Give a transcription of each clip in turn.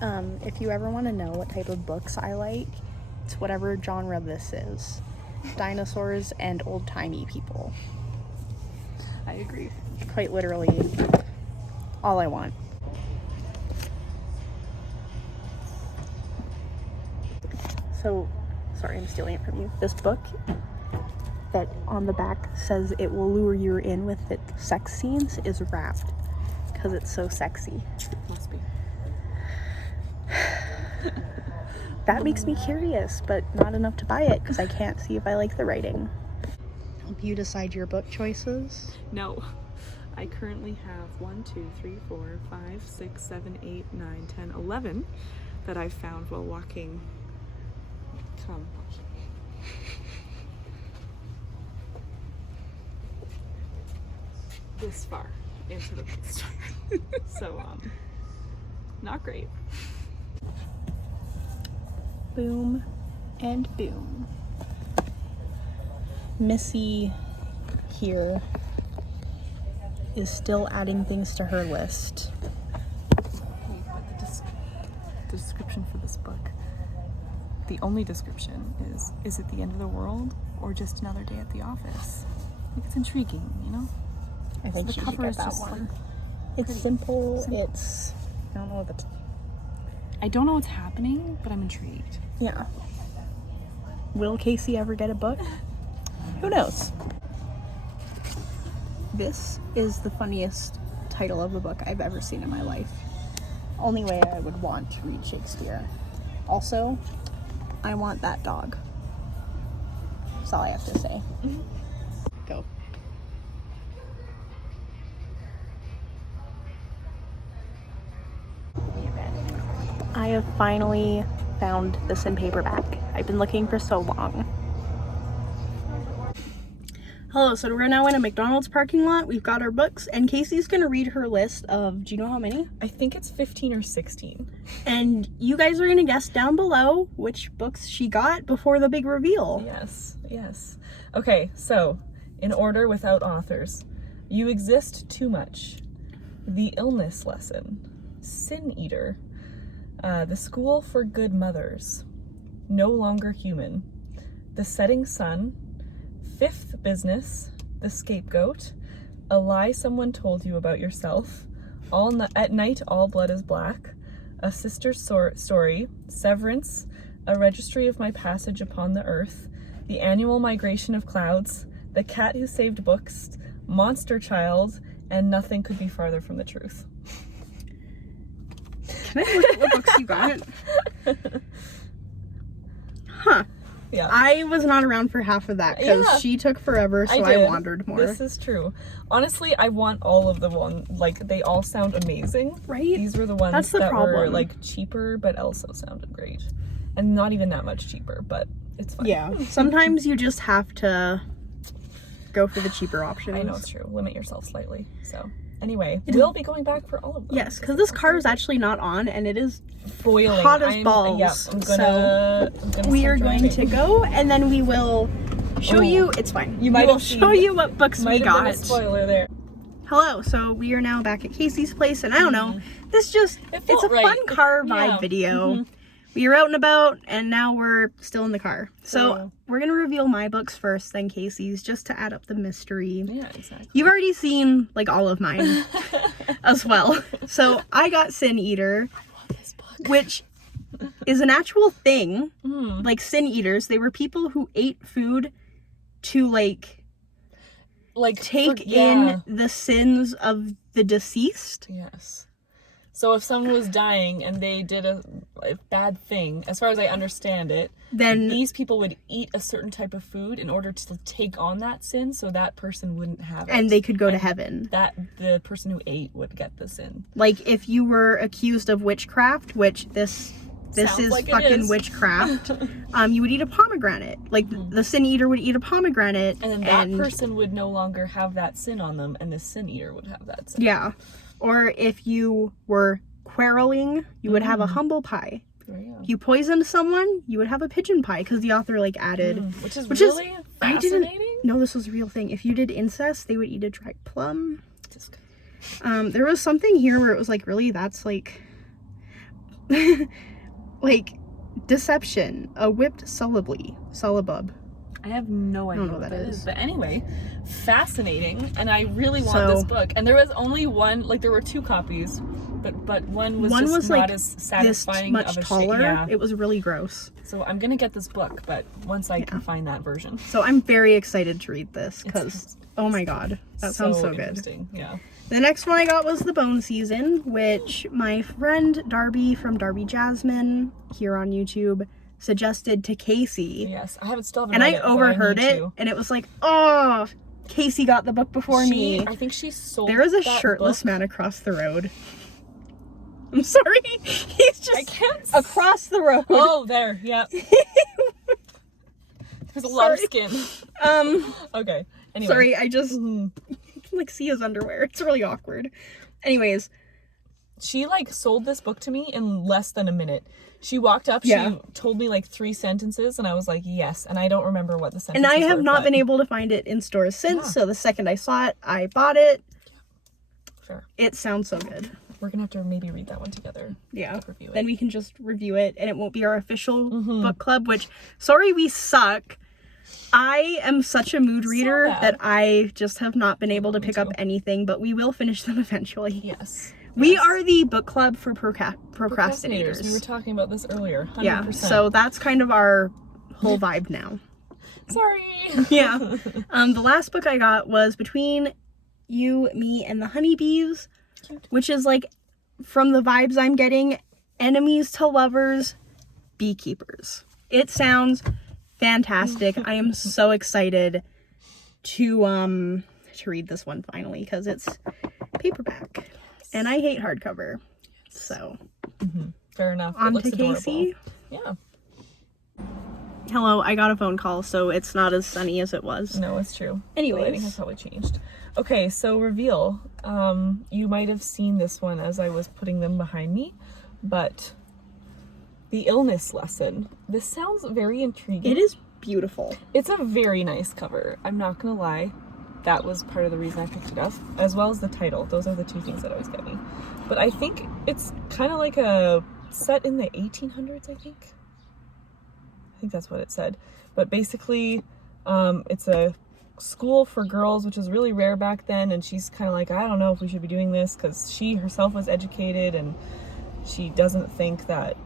If you ever want to know what type of books I like, it's whatever genre this is. Dinosaurs and old-timey people. I agree. Quite literally all I want. So, sorry, I'm stealing it from you. This book that on the back says it will lure you in with its sex scenes is wrapped because it's so sexy. Must be. That makes me curious, but not enough to buy it because I can't see if I like the writing. Help you decide your book choices? No. I currently have 1, 2, 3, 4, 5, 6, 7, 8, 9, 10, 11 that I found while walking. Come. This far into the bookstore. So, not great. Boom and boom. Missy here is still adding things to her list. Okay, but the description for this book, the only description is it the end of the world or just another day at the office? Like, it's intriguing, you know? I think the she should cover get is that just one. like It's simple. It's, I don't know what I don't know what's happening, but I'm intrigued. yeah. Will Casey ever get a book? Who knows? This is the funniest title of a book I've ever seen in my life. Only way I would want to read Shakespeare. Also, I want that dog. That's all I have to say. Go. I have finally found this in paperback. I've been looking for so long. Hello, so we're now in a McDonald's parking lot. We've got our books, and Casey's gonna read her list of, do you know how many? I think it's 15 or 16. And you guys are gonna guess down below which books she got before the big reveal. Yes, yes. Okay, so, in order without authors. You Exist Too Much. The Illness Lesson. Sin Eater. The School for Good Mothers. No Longer Human. The Setting Sun. Fifth Business. The Scapegoat. A Lie Someone Told You About Yourself. At Night All Blood is Black. A Sister's Story. Severance. A Registry of My Passage Upon the Earth. The Annual Migration of Clouds. The Cat Who Saved Books. Monster Child. And Nothing Could Be Farther from the Truth. Can I look at what books you got? Huh. Yeah. I was not around for half of that because she took forever, so I wandered more. This is true. Honestly, I want all of the one. Like, they all sound amazing. Right? These were the ones That's the that problem. were like cheaper, but also sounded great, and not even that much cheaper. But it's fine. Yeah. Sometimes you just have to go for the cheaper options. I know it's true. Limit yourself slightly. So anyway, we'll be going back for all of them. Yes, because this car is actually not on, and it is boiling. hot as balls. Yeah, I'm gonna we are start going driving. to go, and then we will show you. It's fine. You might will have seen- show you what books we Might have been got. a spoiler there. Hello. So we are now back at Casey's place, and I don't know. This just It it's a felt right. fun car vibe Yeah. video. We were out and about, and now we're still in the car. So we're gonna reveal my books first, then Casey's, just to add up the mystery. Yeah, exactly. You've already seen like all of mine as well. So I got Sin Eater, which is an actual thing. Like, sin eaters, they were people who ate food to like take in the sins of the deceased. Yes. So if someone was dying and they did a bad thing, as far as I understand it, Then these people would eat a certain type of food in order to take on that sin, so that person wouldn't have it. and they could go to heaven. That the person who ate would get the sin. Like, if you were accused of witchcraft, which this Sounds is like it fucking is. witchcraft, you would eat a pomegranate. Like, the sin eater would eat a pomegranate. And then that person would no longer have that sin on them, and the sin eater would have that sin. Yeah. Or if you were quarreling, you would have a humble pie. There you go. If you poisoned someone, you would have a pigeon pie, because the author like added, Which is really fascinating. no, this was a real thing. If you did incest, they would eat a dried plum. Just- There was something here where it was like, really, that's like, like, deception, a whipped sullabub. I have no idea know what what that that is. is. But anyway, fascinating. And I really want this book. And there was only one, like there were 2 copies, but one was just not like as satisfying this much of a taller. Yeah. It was really gross. So I'm going to get this book, but once I can find that version. So I'm very excited to read this because, oh my god, that sounds so good. Yeah. The next one I got was The Bone Season, which my friend Darby from Darby Jasmine here on YouTube suggested to Casey. Yes, I still haven't And read I it, overheard it, and it was like, oh, Casey got the book before me. I think she sold There is a that shirtless book. man across the road. I'm sorry. He's just I can't across the road. Oh, there. Yeah. There's a lot of skin. Okay. Anyway. Sorry, I just you can like see his underwear. It's really awkward. Anyways, she like sold this book to me in less than a minute. She walked up, Yeah. she told me like 3 sentences, and I was like, yes. And I don't remember what the and sentences I have were, not but- been able to find it in stores since, Yeah. so the second I saw it, I bought it. Fair. It sounds so good. We're gonna have to maybe read that one together. Yeah. Review it. Then we can just review it, and it won't be our official book club, which, sorry we suck. I am such a mood reader bad. that I just have not been able to Me pick up too. anything, but we will finish them eventually. Yes. We Yes. are the book club for procrastinators. Procrastinators. We were talking about this earlier. 100%. Yeah, so that's kind of our whole vibe now. Sorry. Yeah. The last book I got was Between You, Me, and the Honeybees, Cute. which is like, from the vibes I'm getting, enemies to lovers, beekeepers. It sounds fantastic. I am so excited to read this one finally because it's paperback, and I hate hardcover. So Fair enough. It on looks to adorable. Casey. Yeah. Hello, I got a phone call, so it's not as sunny as it was. No, it's true. Anyways. The lighting has probably changed. Okay, so reveal. You might have seen this one as I was putting them behind me, but the illness lesson. This sounds very intriguing. It is beautiful. It's a very nice cover. I'm not gonna lie. That was part of the reason I picked it up, as well as the title. Those are the 2 things that always get me. But I think it's kind of like a set in the 1800s, I think that's what it said. But basically, it's a school for girls, which is really rare back then, and she's kind of like, I don't know if we should be doing this, because she herself was educated, and she doesn't think that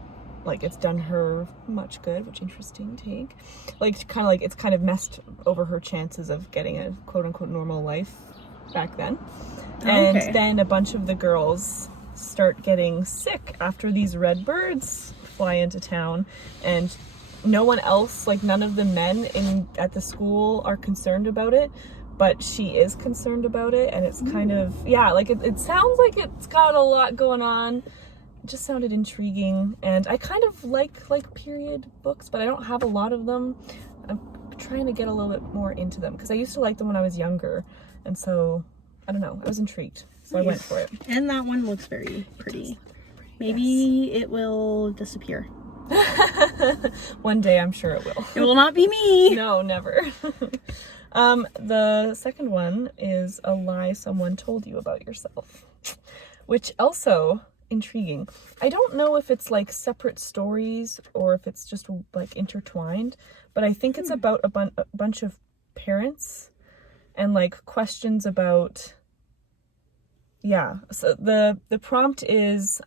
like it's done her much good, which interesting take. Like kind of like it's kind of messed over her chances of getting a quote unquote normal life back then. And Okay. then a bunch of the girls start getting sick after these red birds fly into town, and no one else, like none of the men at the school are concerned about it, but she is concerned about it, and it's kind of, yeah, like it sounds like it's got a lot going on. It just sounded intriguing, and I kind of like period books, but I don't have a lot of them. I'm trying to get a little bit more into them, because I used to like them when I was younger, and so, I don't know, I was intrigued, so I went for it. And that one looks very pretty. Maybe it will disappear. One day I'm sure it will. It will not be me. No, never. The second one is A Lie Someone Told You About Yourself, which also intriguing. I don't know if it's like separate stories or if it's just like intertwined, but I think it's about a bunch of parents and like questions about, yeah. So the prompt is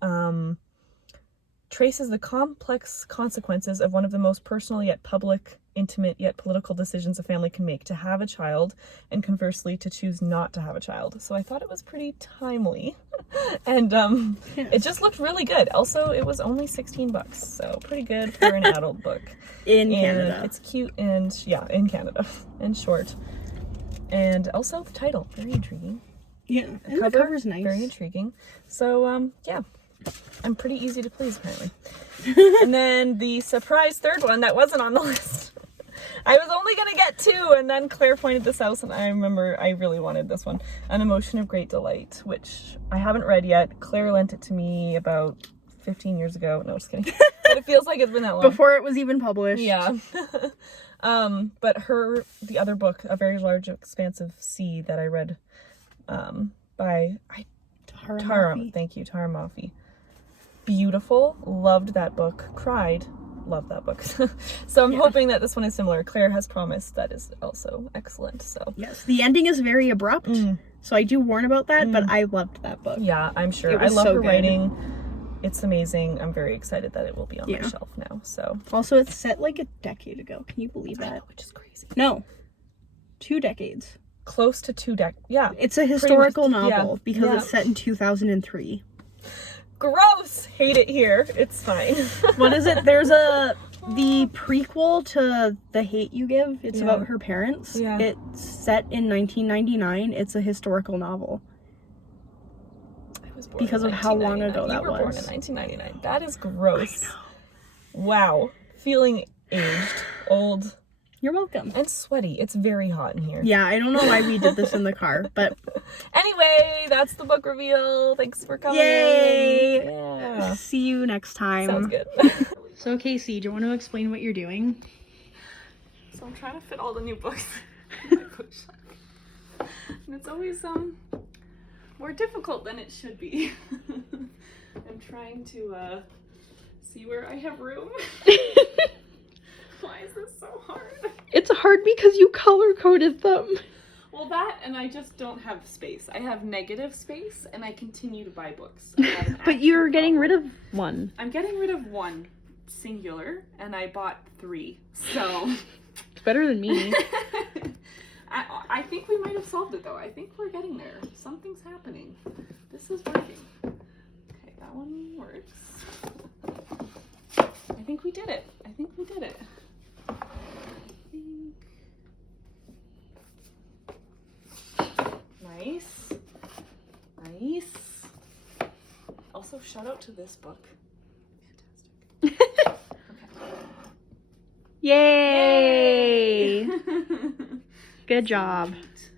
traces the complex consequences of one of the most personal yet public, intimate yet political decisions a family can make: to have a child, and conversely to choose not to have a child. So I thought it was pretty timely, and it just looked really good. Also, it was only $16, so pretty good for an adult book. In And Canada. it's cute, and yeah, in Canada, and short. And also the title, very intriguing. Yeah, and the cover's nice. Very intriguing. So yeah, I'm pretty easy to please apparently. And then the surprise third one that wasn't on the list. I was only gonna get 2, and then Claire pointed this out, and I remember I really wanted this one. An Emotion of Great Delight, which I haven't read yet. Claire lent it to me about 15 years ago. No, just kidding. But it feels like it's been that long. Before it was even published. Yeah. But the other book, A Very Large Expanse of Sea, that I read by Tara Tara, Murphy. thank you, Tara Mafi. beautiful. Loved that book. Cried. Love that book. So I'm hoping that this one is similar. Claire has promised that is also excellent. So yes, the ending is very abrupt. So I do warn about that, but I loved that book. Yeah, I'm sure. I love her writing. It's amazing. I'm very excited that it will be on my shelf now. So also, it's set like a decade ago. Can you believe that? I know, which is crazy. No, 2 decades. Close to 2 decades. Yeah. It's a historical novel because it's set in 2003. Gross! Hate it here. It's fine. What is it? There's the prequel to The Hate You Give. It's about her parents. Yeah. It's set in 1999. It's a historical novel. I was born because in of how long ago that You were was. born in 1999. That is gross. I know. Wow. Feeling aged, old, You're welcome. and sweaty. It's very hot in here. Yeah, I don't know why we did this in the car, but Anyway, that's the book reveal. Thanks for coming. yay! Yeah. See you next time. Sounds good. So Casey, do you want to explain what you're doing? So I'm trying to fit all the new books in my bookshelf. And it's always more difficult than it should be. I'm trying to see where I have room. Why is this so hard? It's hard because you color-coded them. Well, that and I just don't have space. I have negative space and I continue to buy books. I have an But you're actual getting problem. rid of one. I'm getting rid of one singular and I bought 3. So It's better than me. I think we might have solved it though. I think we're getting there. Something's happening. This is working. Okay, that one works. I think we did it. I think we did it. Nice. Nice. Also, shout out to this book. Fantastic. Okay. Yay! Good job. Sweet.